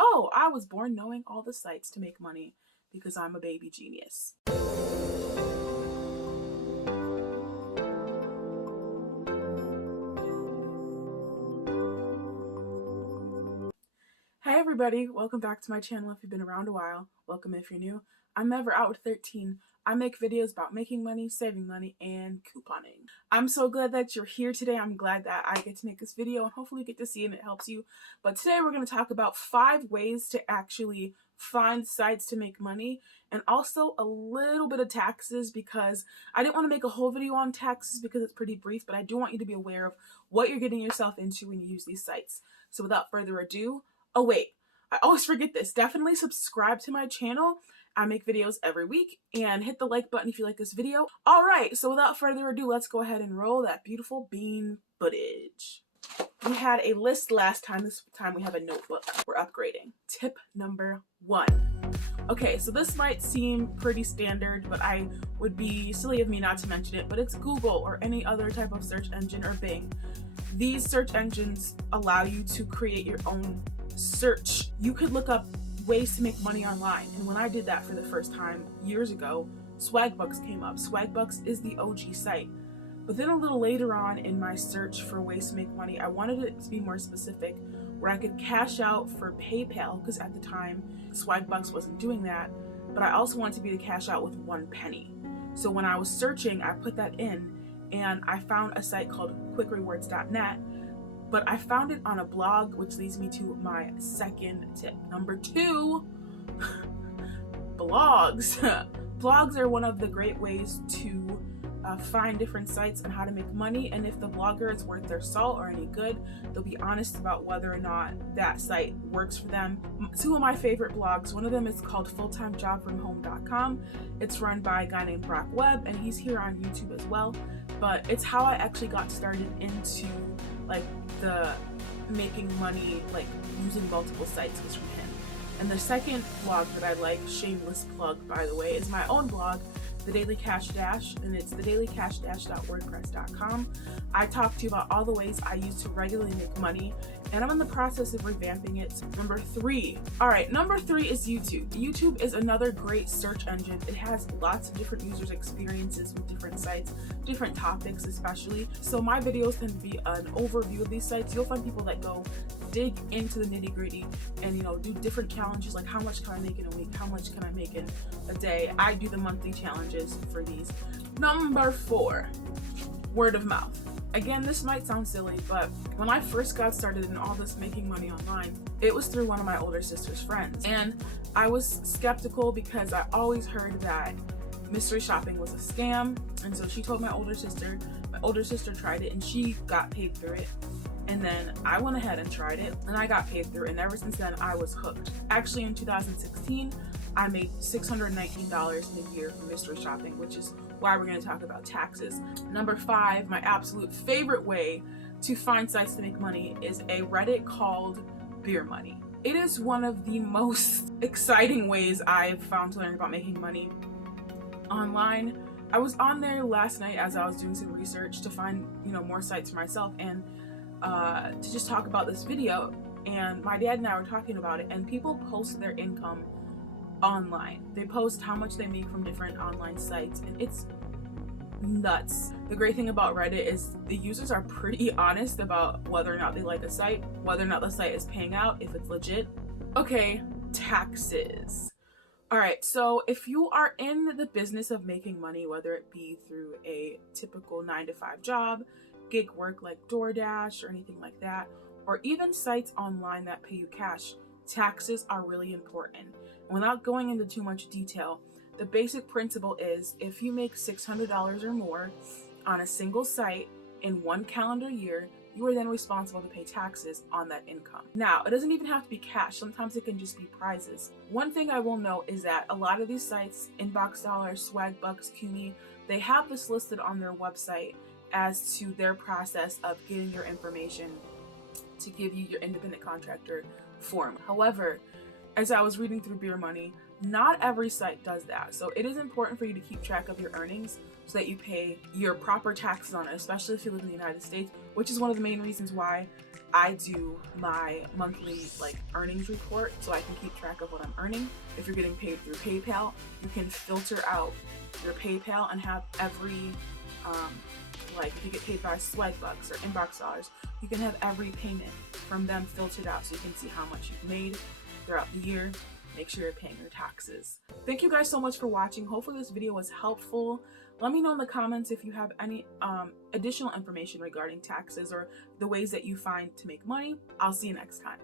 Oh, I was born knowing all the sites to make money because I'm a baby genius. Hey everybody, welcome back to my channel if you've been around a while. Welcome if you're new. I'm EverOutward13. I make videos about making money, saving money, and couponing. I'm so glad that you're here today. I'm glad that I get to make this video and hopefully you get to see it and it helps you. But today we're going to talk about 5 ways to actually find sites to make money, and also a little bit of taxes, because I didn't want to make a whole video on taxes because it's pretty brief, but I do want you to be aware of what you're getting yourself into when you use these sites. So without further ado, oh wait, I always forget this. Definitely subscribe to my channel. I make videos every week, and hit the like button if you like this video. All right, so without further ado, let's go ahead and roll that beautiful bean footage. We had a list last time. This time we have a notebook. We're upgrading. Tip number 1. Okay, so this might seem pretty standard, but I would be silly of me not to mention it, but it's Google or any other type of search engine, or Bing. These search engines allow you to create your own search. You could look up ways to make money online, and when I did that for the first time years ago, Swagbucks came up. Swagbucks is the OG site. But then a little later on in my search for ways to make money, I wanted it to be more specific, where I could cash out for PayPal, because at the time Swagbucks wasn't doing that, but I also wanted to be able to cash out with 1 penny. So when I was searching, I put that in, and I found a site called quickrewards.net, but I found it on a blog, which leads me to my second tip. Number 2, blogs. Blogs are one of the great ways to find different sites on how to make money, and if the blogger is worth their salt or any good, they'll be honest about whether or not that site works for them. 2 of my favorite blogs, one of them is called fulltimejobfromhome.com. It's run by a guy named Brock Webb, and he's here on YouTube as well, but it's how I actually got started into like the making money, like using multiple sites, was from him. And the second blog that I like, shameless plug by the way, is my own blog, The Daily Cash Dash, and it's thedailykashdash.wordpress.com. I talk to you about all the ways I use to regularly make money, and I'm in the process of revamping it. Number 3. All right, number 3 is YouTube. YouTube is another great search engine. It has lots of different users' experiences with different sites, different topics especially. So my videos tend to be an overview of these sites. You'll find people that go dig into the nitty-gritty and do different challenges, like how much can I make in a week, how much can I make in a day. I do the monthly challenges for these. Number 4, word of mouth. Again, this might sound silly, but when I first got started in all this making money online, it was through one of my older sister's friends, and I was skeptical because I always heard that mystery shopping was a scam, and so she told my older sister. My older sister tried it and she got paid through it. And then I went ahead and tried it, and I got paid through it, and ever since then I was hooked. Actually, in 2016, I made $619 in a year from mystery shopping, which is why we're going to talk about taxes. Number 5, my absolute favorite way to find sites to make money is a Reddit called BeerMoney. It is one of the most exciting ways I've found to learn about making money online. I was on there last night as I was doing some research to find more sites for myself, and to just talk about this video, and my dad and I were talking about it, and people post their income online. They post how much they make from different online sites, and it's nuts. The great thing about Reddit is the users are pretty honest about whether or not they like a site, whether or not the site is paying out, if it's legit. Okay, taxes. All right, so if you are in the business of making money, whether it be through a typical 9-to-5 job, gig work like DoorDash or anything like that, or even sites online that pay you cash, taxes are really important. And without going into too much detail, the basic principle is if you make $600 or more on a single site in 1 calendar year, you are then responsible to pay taxes on that income. Now, it doesn't even have to be cash. Sometimes it can just be prizes. One thing I will note is that a lot of these sites, Inbox Dollar, Swagbucks, Kumi, they have this listed on their website as to their process of getting your information to give you your independent contractor form. However, as I was reading through BeerMoney, not every site does that. So it is important for you to keep track of your earnings so that you pay your proper taxes on it, especially if you live in the United States, which is one of the main reasons why I do my monthly like earnings report so I can keep track of what I'm earning. If you're getting paid through PayPal, you can filter out your PayPal and have every like if you get paid by Swagbucks or Inbox Dollars, you can have every payment from them filtered out so you can see how much you've made throughout the year. Make sure you're paying your taxes. Thank you guys so much for watching. Hopefully this video was helpful. Let me know in the comments if you have any additional information regarding taxes or the ways that you find to make money. I'll see you next time.